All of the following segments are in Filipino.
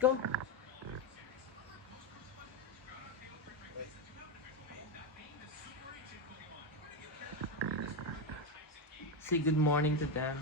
go. Say good morning to them.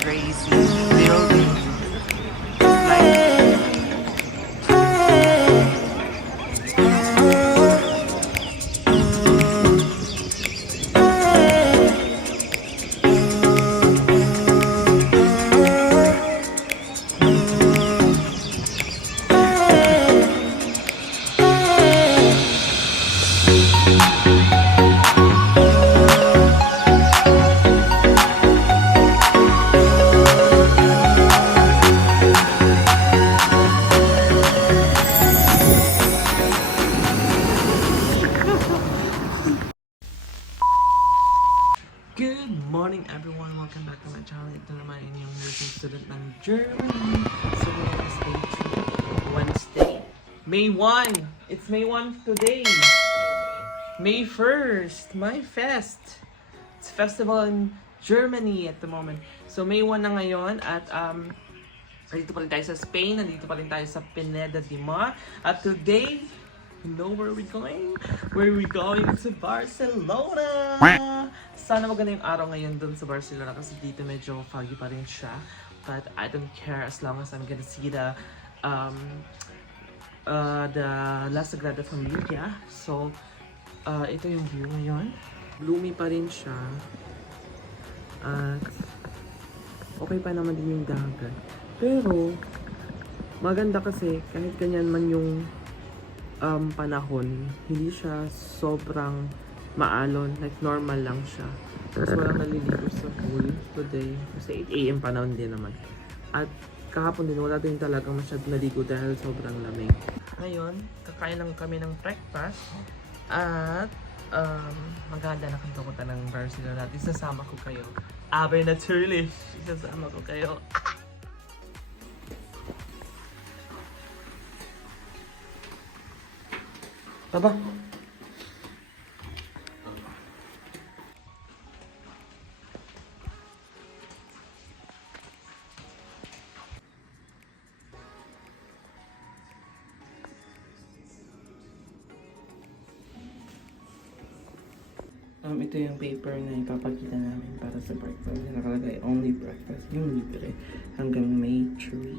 Crazy building. Good morning everyone! Welcome back to my channel. Ito naman yung nursing student ng Germany. So we're on stage Wednesday. May 1! It's May 1 today! May 1st! My fest! It's festival in Germany at the moment. So May 1 na ngayon at nandito pa rin tayo sa Spain. Nandito pa rin tayo sa Pineda de Mar. At today, you know where we're going? Where we're going to Barcelona! Sana maganda yung araw ngayon dun sa Barcelona kasi dito medyo foggy pa rin siya. But I don't care as long as I'm gonna see the La Sagrada Familia. So, ito yung view ngayon. Gloomy pa rin siya. At okay pa naman din yung dagat. Pero, maganda kasi kahit ganyan man yung panahon, hindi siya sobrang maalon, like normal lang siya. Tapos walang naliligo sa pool today. Kasi 8 AM panahon din naman. At kahapon din, wala din talagang masyadong naligo dahil sobrang lamig. Ngayon, kakain lang kami ng breakfast. At maganda na kang pumunta ng Barcelona. At isasama ko kayo. Aber natürlich! Isasama ko kayo. Baba! Ito yung paper na ipapakita namin para sa breakfast. Nakalagay only breakfast, yung libre hanggang May 3.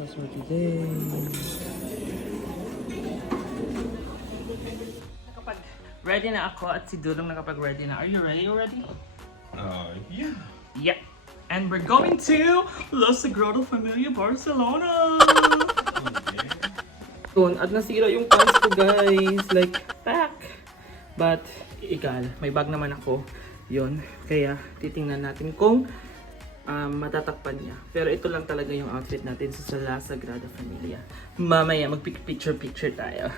That's for today. Ready na ako at si Dulong nakapag-ready na. Are you ready already? Yeah. Yep. And we're going to La Sagrada Familia, Barcelona! Okay. At nasira yung pants ko guys. Like, pack! But, egal. May bag naman ako. Yun. Kaya, titingnan natin kung matatakpan niya. Pero ito lang talaga yung outfit natin sa La Sagrada Familia. Mamaya, mag-picture-picture tayo.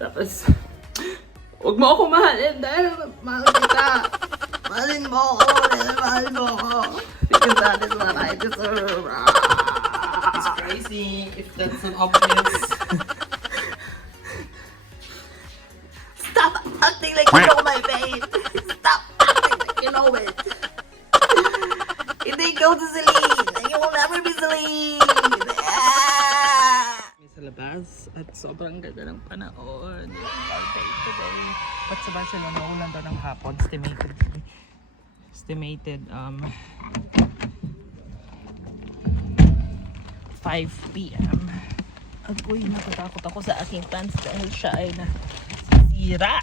Tapos, huwag mo ako mahalin dahil mahal kita. Mahalin mo ako dahil mahal mo ako. Because that is what I deserve. It's crazy if that's an obvious. Stop acting like you know my pain. Stop acting like you know it. Hindi go to Celine. And you will never be Celine. Sa labas at sobrang ganda ng panahon. Today. But sa Barcelona, ulan daw ng hapon. Estimated 5 PM. Agoy, natatakot ako sa aking pants dahil siya ay nasisira.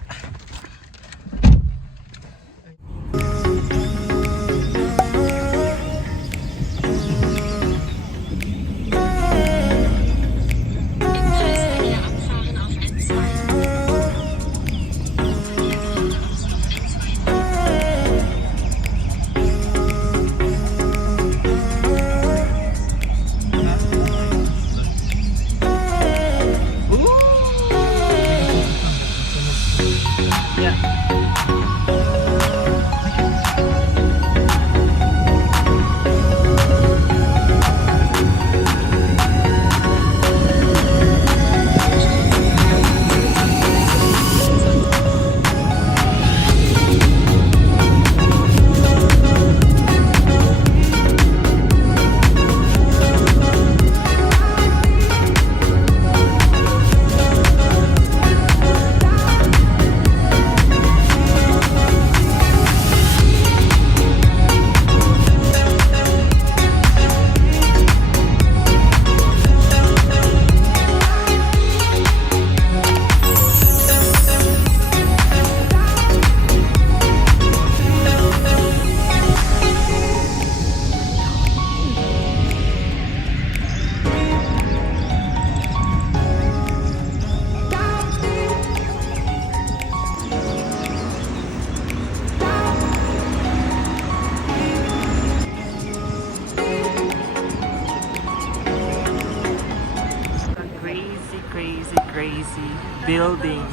building.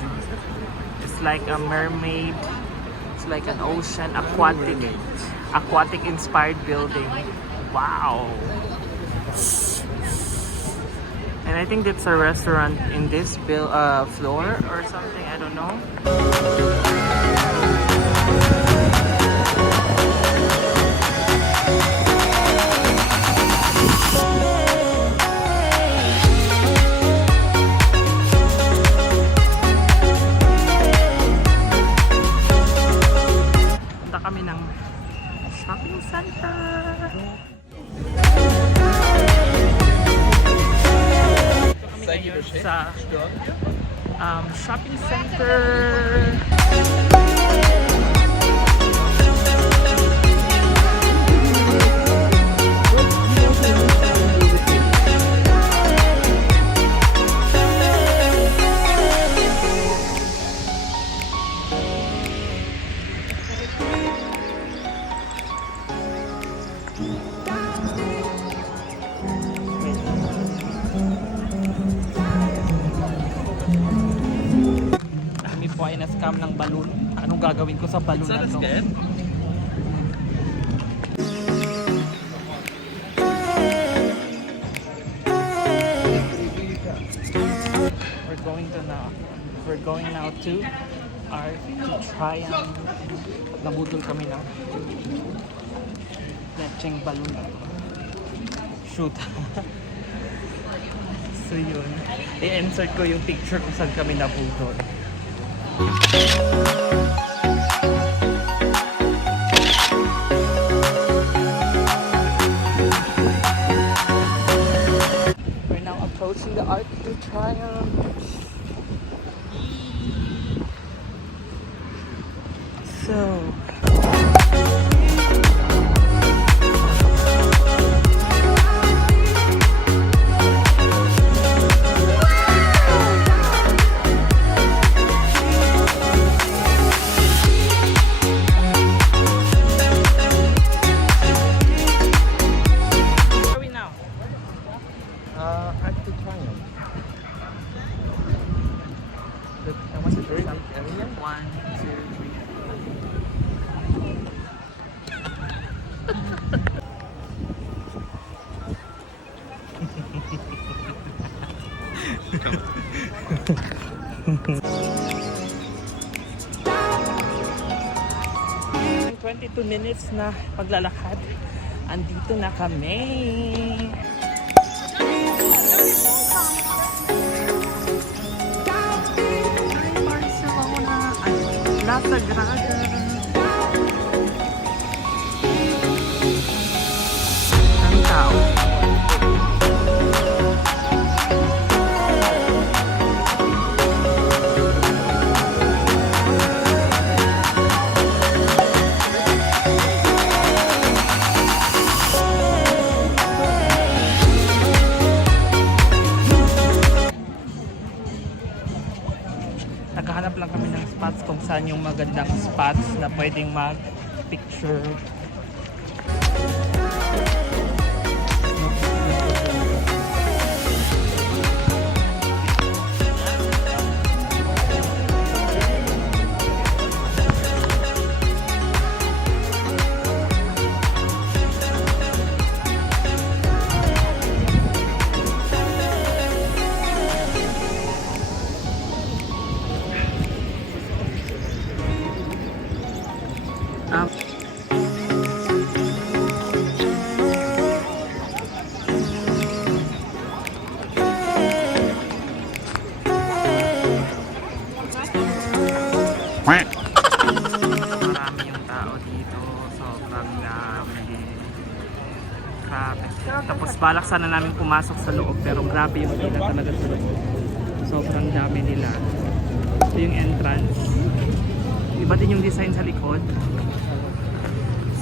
It's like a mermaid. It's like an ocean aquatic inspired building. Wow. And I think that's a restaurant in this floor or something. I don't know. Punta kami ng shopping center. Ngayon sa shopping center. Kami po ay na-scam ng balloon. Anong gagawin ko sa balloon na to? We're going now to Triumph. Nabudol kami ng lecheng balloon. Shoot. So yun. I-insert ko yung picture kung saan kami nabudol. We're now approaching the Arc de Triomphe. So Ang 22 minutes na paglalakad, andito na kami. Barcelona, La Sagrada. Ang tao. Naghahanap lang kami ng spots kung saan yung magandang spots na pwedeng mag-picture. Marami yung tao dito, sobrang dami. Grabe. Tapos balak sana namin pumasok sa loob pero grabe yung pila talaga sa loob. Sobrang dami nila. Ito yung entrance. Iba din yung design sa likod.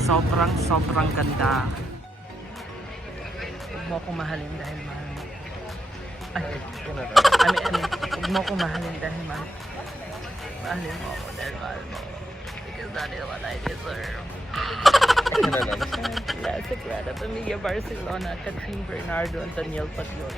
Sobrang ganda. Huwag mo akong mahalin dahil mahal mo. Ay, huwag mo akong mahalin dahil mahal. Mahalin mo ako dahil mahal mo. Because that is what I deserve. La Sagrada Familia Barcelona, Catherine Bernardo, and Daniel Padilla.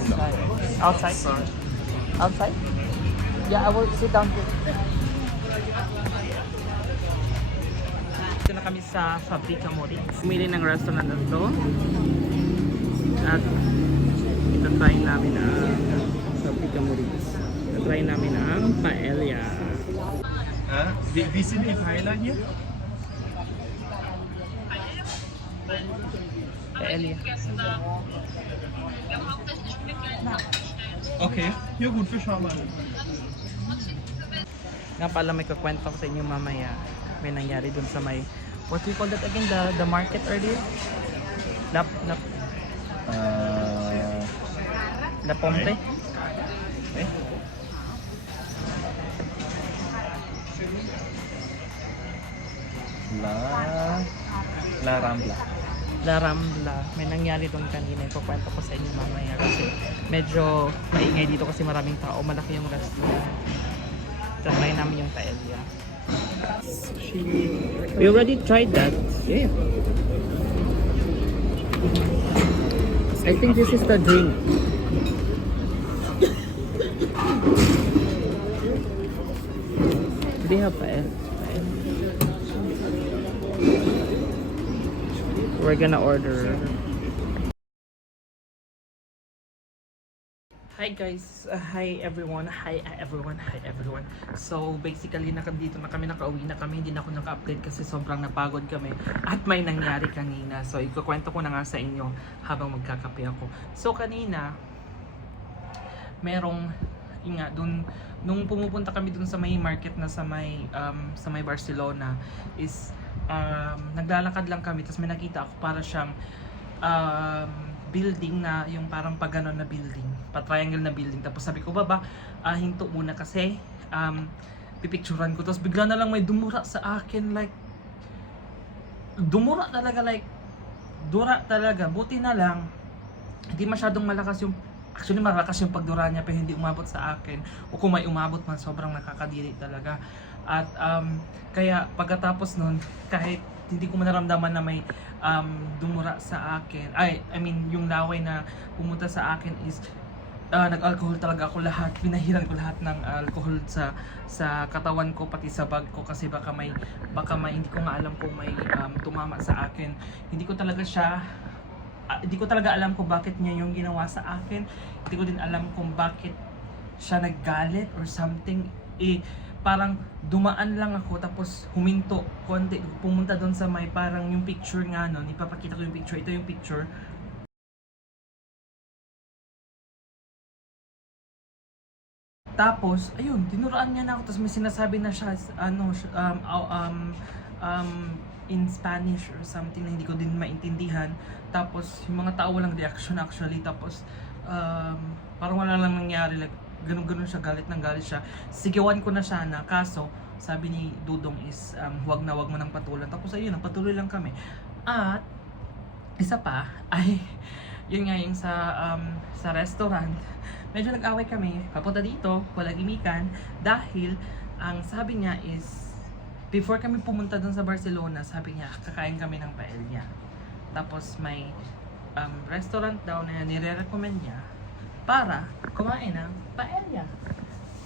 Outside. Outside? Outside? Yeah, I will sit down here. Dito na kami sa Fabrica Moritz. Pumili ng restaurant na to. At itatry namin ang Fabrica Moritz. Itatry namin ang paella. Wie sind die Pfeiler hier? Paella. Okay, ja gut, wir schauen mal. Nga pala may kakwento ko sa inyo mamaya. May nangyari dun sa may, what do you call that again? The market earlier? La Ponte? Eh? La Rambla. La Rambla. May nangyari doon kanina. Ikukwento ko sa inyo mamaya kasi medyo maingay dito kasi maraming tao. Malaki yung restaurant. Try namin yung paella. We already tried that. Yeah. I think this is the drink. They have paella. We're gonna order. Hi guys, hi everyone, hi everyone. So basically dito na kami, nakauwi na kami, hindi na ako naka-upload kasi sobrang napagod kami at may nangyari kanina. So ikukwento ko na nga sa inyo habang magkakape ako. So kanina, merong, yun nga, nung pumupunta kami dun sa may market na sa may Barcelona is naglalakad lang kami tapos may nakita ako para siyang building na yung parang paganon na building, pa-triangle na building. Tapos sabi ko, baba, hinto muna kasi pipicturan ko. Tapos bigla na lang may dumura sa akin, like dumura talaga. Buti na lang hindi masyadong malakas yung, actually malakas yung pagdura niya pero hindi umabot sa akin, o kung may umabot man sobrang nakakadiri talaga. At kaya pagkatapos nun, kahit hindi ko naramdaman na may dumura sa akin, I mean yung laway na pumunta sa akin is nag-alcohol talaga ako lahat, pinahiran ko lahat ng alcohol sa katawan ko, pati sa bag ko kasi baka may hindi ko nga alam kung may tumama sa akin. Hindi ko talaga alam kung bakit niya yung ginawa sa akin. Hindi ko din alam kung bakit siya naggalit or something. Parang dumaan lang ako tapos huminto konti, pumunta doon sa may parang yung picture nga nun, ipapakita ko yung picture, ito yung picture. Tapos ayun, tinuraan niya na ako, tapos may sinasabi na siya in Spanish or something na hindi ko din maintindihan. Tapos yung mga tao walang reaction actually, tapos parang wala lang nangyari, like ganun siya, galit siya. Sigawan ko na siya na, kaso sabi ni Dudong is wag mo nang patulan. Tapos ayun, patuloy lang kami. At isa pa ay yun nga yung sa restaurant, medyo nag-away kami papunta dito, wala gimikan, dahil ang sabi niya is before kami pumunta dun sa Barcelona, sabi niya kakain kami ng paella. Tapos may restaurant daw na nire-recommend niya para kumain ng paella.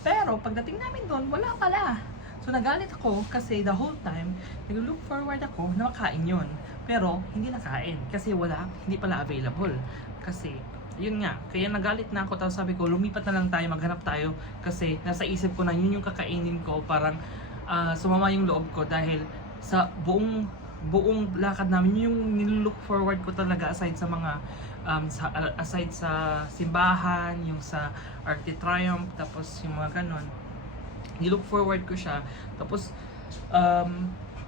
Pero pagdating namin doon, wala pala. So nagalit ako kasi the whole time nag-look forward ako na makain yun. Pero hindi nakain kasi hindi pala available. Kasi yun nga, kaya nagalit na ako, tapos sabi ko lumipat na lang tayo, maghanap tayo kasi nasa isip ko na yun yung kakainin ko. Parang sumama yung loob ko dahil sa buong lakad namin yung nilook forward ko talaga, aside sa mga aside sa simbahan, yung sa Arc de Triomphe, tapos yung mga ganon, nilook forward ko siya. Tapos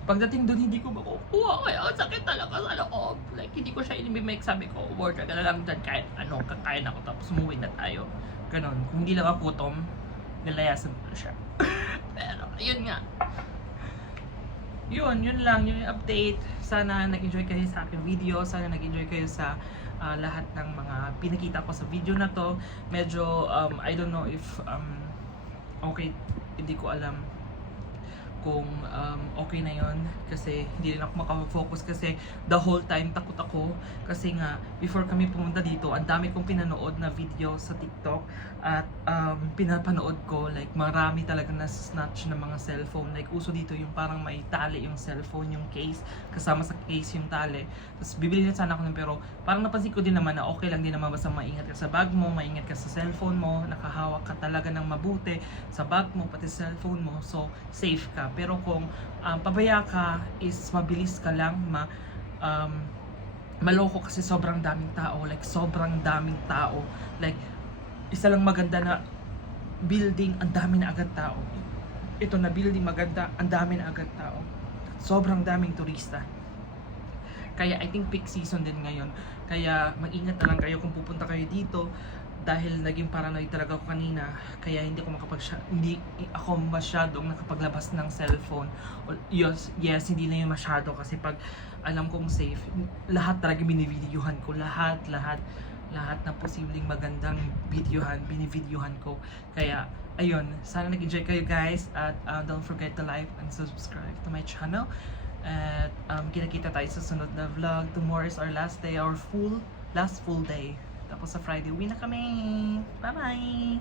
pagdating doon hindi ko makukuha, kaya ang sakit talaga sa loob, like hindi ko siya inimimake. Sabi ko, order ka na lang dyan, kahit kakain ako, tapos umuwi na tayo, ganon. Kung hindi lang ako gutom, nilayasan ko siya. Pero yun nga, yun lang yung update. Sana nag-enjoy kayo sa aking video, sana nag-enjoy kayo sa lahat ng mga pinakita ko sa video na to. Medyo I don't know if okay, hindi ko alam kung okay na yon, kasi hindi rin ako makafocus kasi the whole time takot ako kasi nga before kami pumunta dito ang dami kong pinanood na video sa TikTok at pinapanood ko, like marami talaga na snatch ng mga cellphone, like uso dito yung parang may tali yung cellphone, yung case, kasama sa case yung tali. Tapos bibili na sana ako ng, pero parang napansin ko din naman na okay lang din naman basta maingat ka sa bag mo, maingat ka sa cellphone mo, nakahawak ka talaga ng mabuti sa bag mo pati cellphone mo, so safe ka. Pero kung pabaya ka is mabilis ka lang maloko kasi sobrang daming tao, like sobrang daming tao, like isa lang maganda na building, ang dami na agad tao. Ito na building maganda, ang dami na agad tao. Sobrang daming turista. Kaya I think peak season din ngayon. Kaya mag-ingat na lang kayo kung pupunta kayo dito, dahil naging paranoid talaga ako kanina. Kaya hindi ako masyadong nakapaglabas ng cellphone. Yes, hindi na yun masyado kasi pag alam kong safe, lahat talaga binivideohan ko, lahat na posibleng magandang videohan, binivideohan ko. Kaya ayun, sana nag-enjoy kayo guys, at don't forget to like and subscribe to my channel. At kita-kita tayo sa sunod na vlog. Tomorrow is our last day, our last full day. Tapos sa Friday, uwi na kami. Bye-bye!